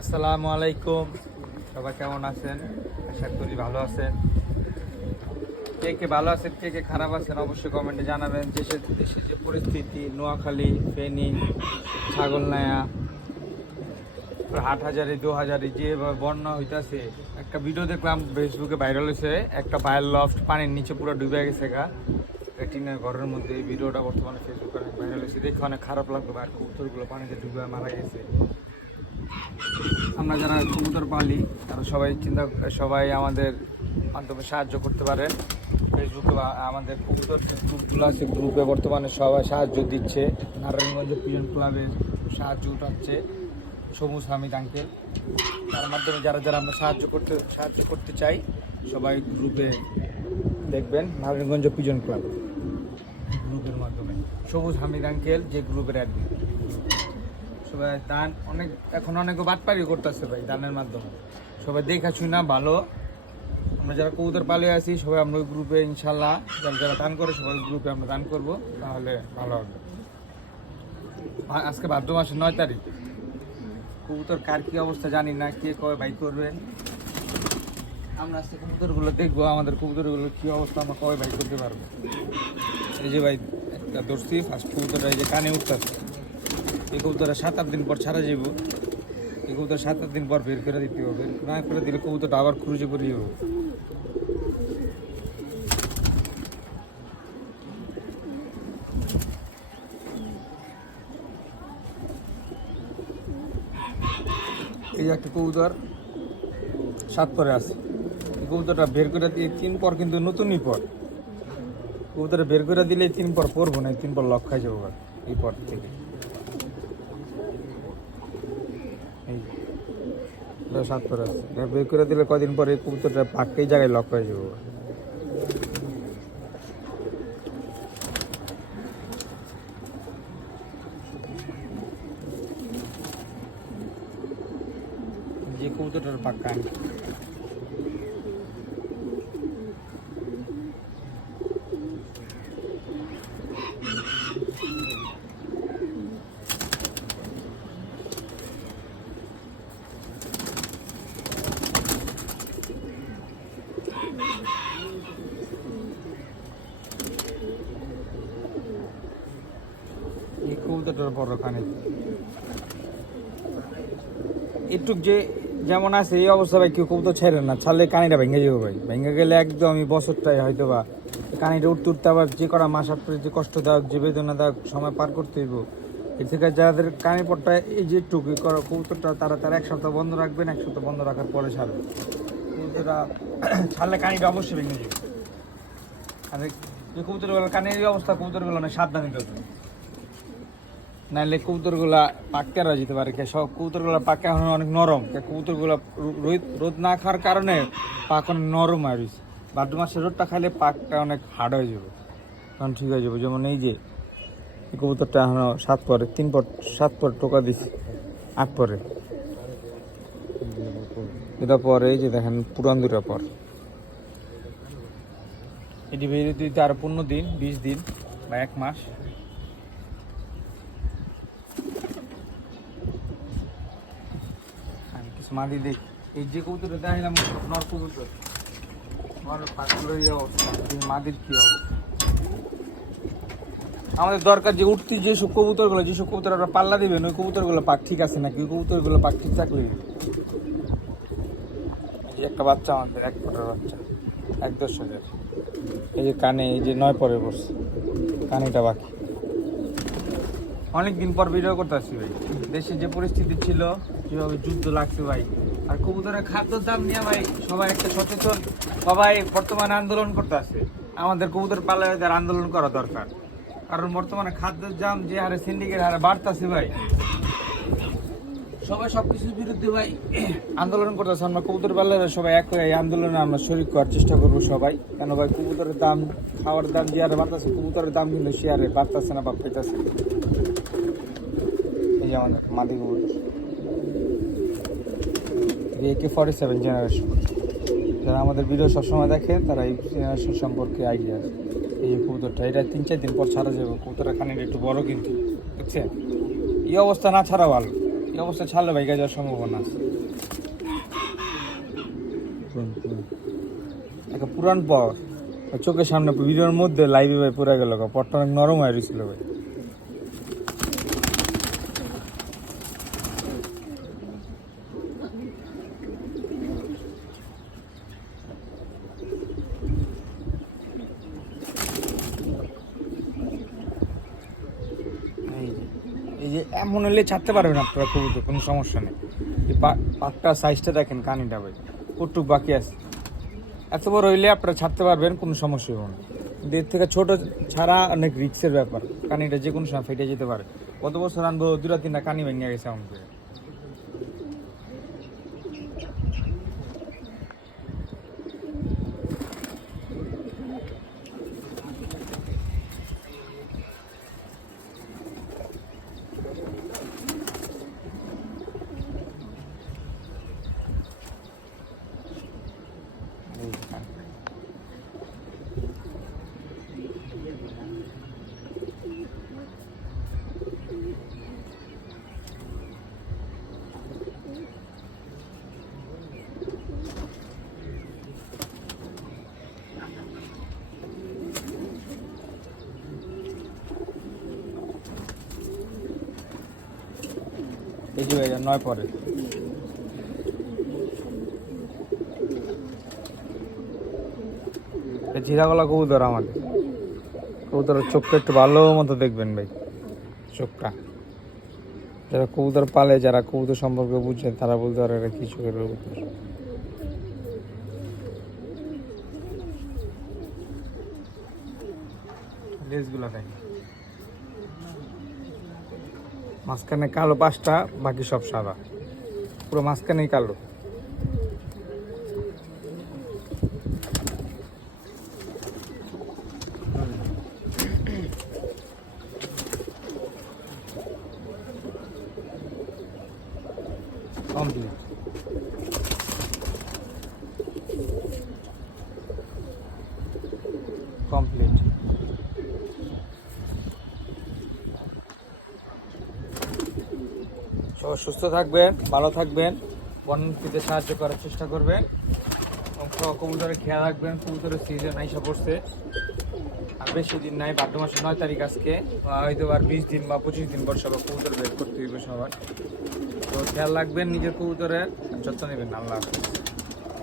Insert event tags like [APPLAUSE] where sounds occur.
আসসালামু আলাইকুম। সবাই কেমন আছেন? আশা করি ভালো আছেন। কে কে ভালো আছেন, কে কে খারাপ আছেন, অবশ্যই কমেন্টে জানাবেন। দেশের দেশের যে পরিস্থিতি, নোয়াখালী, ফেনী, ছাগলনায়া আট হাজারে দু হাজারে যেভাবে বন্যা হইতাছে, একটা ভিডিও দেখলাম ফেসবুকে ভাইরাল হয়েছে একটা বায়ের লফট পানির নিচে পুরো ডুবে গেছে গা। টিনের ঘরের মধ্যে এই ভিডিওটা বর্তমানে ফেসবুকে অনেক ভাইরাল হয়েছে দেখে অনেক খারাপ লাগল আর কবুতরগুলো পানিতে ডুবে মারা গেছে। আমরা যারা কবুতর পালি, তারা সবাই চিন্তা, সবাই আমাদের মাধ্যমে সাহায্য করতে পারেন ফেসবুকে আমাদের কবুতর গ্রুপগুলো আছে, গ্রুপে বর্তমানে সবাই সাহায্য দিচ্ছে। নারায়ণগঞ্জ পিজন ক্লাবের সাহায্য উঠাচ্ছে, সবুজ হামিদ আঙ্কেল তার মাধ্যমে যারা যারা আমরা সাহায্য করতে সাহায্য করতে চাই, সবাই গ্রুপে দেখবেন নারায়ণগঞ্জ পিজন ক্লাব। গ্রুপের মাধ্যমে। সবুজ হামিদ আঙ্কেল যে গ্রুপের অ্যাডমিন সবাই দান অনেক, এখন অনেক বাটপারি করতেছে ভাই দানের মাধ্যমে। সবাই দেখা শুনা ভালো। আমরা যারা কবুতর পালে আছি, সবাই আমরা ওই গ্রুপে ইনশাল্লাহ যারা যারা দান করে, সবাই গ্রুপে আমরা দান করব, তাহলে ভালো হবে। আজকে ভাদ্র মাসের নয় তারিখ। কবুতর কার কি অবস্থা জানি না, কে কবে ভাই করবেন আমরা আজকে কবুতরগুলো দেখব, আমাদের কবুতরগুলো কি অবস্থা, আমরা কবে ভাই করতে পারব। এই যে ভাই, একটা দর্শি ফার্স্ট কবুতরটা এই যে কানে উঠতেছে। এই কবুতরটা সাত আট দিন পর ছাড়া যাব এই কবুতর সাত আট দিন পর বের করে দিতে হবে। না করে দিলে কবুতরটা আবার খুঁজে পড়ে যাব এই একটা কবুতর সাত পরে আছে। এই কবুতরটা বের করে দিয়ে তিন পর কিন্তু নতুনই পর। কবুতরটা বের করে দিলে তিন পর পরবো না, তিন পর লক্ষায় যাব এই পর থেকে। সাত পর আছে। বের করে দিলে কদিন পরে কবুতরটা পাকতেই জায়গায় লক হয়ে যাব। যে কবুতরটার পাক্কা কবুতরটার বড় খানে একটু যে যেমন আছে, এই অবস্থা ভাই কেউ কবুতর ছেড়ে না। ছাড়লে কানিটা ভেঙে যাব ভাই। ভেঙে গেলে একদম আমি বছরটাই হয়তো বা কানিটা উঠতে উঠতে আবার যে করা মাস আপনার যে কষ্ট দেওয়া যে বেদনা দেওয়া সময় পার করতে হইব, এর থেকে যাদের কানে পট্টা এই যে টুকু করা কবুতরটা, তারা তারা এক সপ্তাহ বন্ধ রাখবেন, এক সপ্তাহ বন্ধ রাখার পরে ছাড়বে। কবুতরটা [COUGHS] ছাড়লে কানিটা অবশ্যই ভেঙে যাবে। আর যে কবুতরগুলো, কানের অবস্থা কবুতরগুলো অনেক সাবধানে চলবে নাহলে কবুতরগুলা পাক্কা রয়ে যেতে পারে। সব কবুতরগুলা পাক্কা এখন অনেক নরম। কবুতরগুলা রোদ না খাওয়ার কারণে পাক অনেক নরম হয়ে রয়েছে ভাদ্র মাসে রোদটা খাইলে পাকটা অনেক হার্ড হয়ে যাবে। তখন ঠিক হয়ে যাবে। যেমন এই যে কবুতরটা এখন সাত পরে, তিন পর, সাত পর টোকা দিছি, আট পরে। এটা পরে, এই যে দেখেন, পুরান দুটা পর। এটি বেরিয়ে দিতে আরও পনেরো দিন, বিশ দিন বা এক মাস আমি কিছু মাদি দেখ এই যে কবুতরটা দেখালাম নর কবুতর। নর পাখগুলোর এই অবস্থা মাদির কি অবস্থা আমাদের দরকার যে উঠতি যে সব কবুতরগুলো, যেসব কবুতর আমরা পাল্লা দিবেন, ওই কবুতরগুলো পাক ঠিক আছে নাকি? ওই কবুতরগুলো পাক ঠিক থাকলে? একটা বাচ্চা আমাদের, এক ফোটার বাচ্চা, এক দশকের এই যে কানে, এই যে নয় পরে বসছে কানেটা বাকি। অনেক দিন পর ভিডিও করতে আসছি ভাই। দেশে যে পরিস্থিতি ছিল যেভাবে যুদ্ধ লাগছে ভাই? আর কবুতরের খাদ্যর দাম নিয়ে ভাই সবাই একটা সচেতন। সবাই বর্তমানে আন্দোলন করতে আছে আমাদের কবুতর পালাদের আন্দোলন করা দরকার। কারণ বর্তমানে খাদ্যের দাম যে হারে সিন্ডিকেট হারে বাড়তেছে ভাই। সবাই সবকিছুর বিরুদ্ধে ভাই আন্দোলন করতেছে। আমরা কবুতর পালাদের সবাই এক এই আন্দোলনে আমরা শরিক করার চেষ্টা করব সবাই। কেন ভাই কবুতরের দাম, খাওয়ার দাম যে হারে বাড়তেছে, কবুতরের দাম কিন্তু সে হারে বাড়তেছে না বা পেতেছে এই আমাদের মাদি কবুতর। একে সেভেন জেনারেশন যারা আমাদের ভিডিও সবসময় দেখে, তারা এই জেনারেশন সম্পর্কে আইডিয়া এই কবুতরটা, এটা তিন, চার দিন পর ছাড়া যাবে। কবুতরটা খানিক একটু বড় কিন্তু, বুঝছেন? এই অবস্থা না ছাড়া ভালো। এই অবস্থা ছাড়লে ভাইগা যাওয়ার সম্ভাবনা আছে। একটা পুরান পর চোখের সামনে, ভিডিওর মধ্যে লাইভে ভাই পুরা গেল পরটা অনেক নরম হয়ে গেছিল ভাই এই যে- এই যে এমন হলে ছাড়তে পারবেন আপনারা কবুতর, কোনো সমস্যা নেই। এই পা- পাকটার সাইজটা দেখেন, কানিটা ভাই। কটুক বাকি আছে? এত বড় হইলে আপনারা ছাড়তে পারবেন, কোনো সমস্যা হবে না। কিন্তু থেকে ছোট ছাড়া অনেক রিক্সের ব্যাপার। কানিটা যে কোনো সময় ফেটে যেতে পারে। কত বছর আনব? দুরা তিনটা কানি ভেঙে গেছে এমন করে এই যে কান। এই ভাইয়া, নয় পরে। জিরাগলা কবুতর আমাদের। কবুতরের চোখটা একটু ভালো মতো দেখবেন ভাই চোখটা। যারা কবুতর পালে যারা কবুতর সম্পর্কে বুঝে তারা বলতে পারে এটা কি চোখের কবুতর। লেজগুলো দেখ মাঝখানে কালো পাঁচটা বাকি সব সাদা। পুরো মাঝখানেই কালো। সুস্থ থাকবেন, ভালো থাকবেন বন্যতে সাহায্য করার চেষ্টা করবেন। কবুতরের খেয়াল রাখবেন, কবুতরের সিজন আইসা পড়ছে। আর বেশি দিন নাই ভাদ্র মাসের নয় তারিখ আজকে। হয়তো আর বিশ দিন বা পঁচিশ দিন পর সবাই কবুতর বের করতে হইবে সবার। তো খেয়াল রাখবেন নিজের কবুতরের, যত্ন নেবেন, আল্লাহ হাফেজ।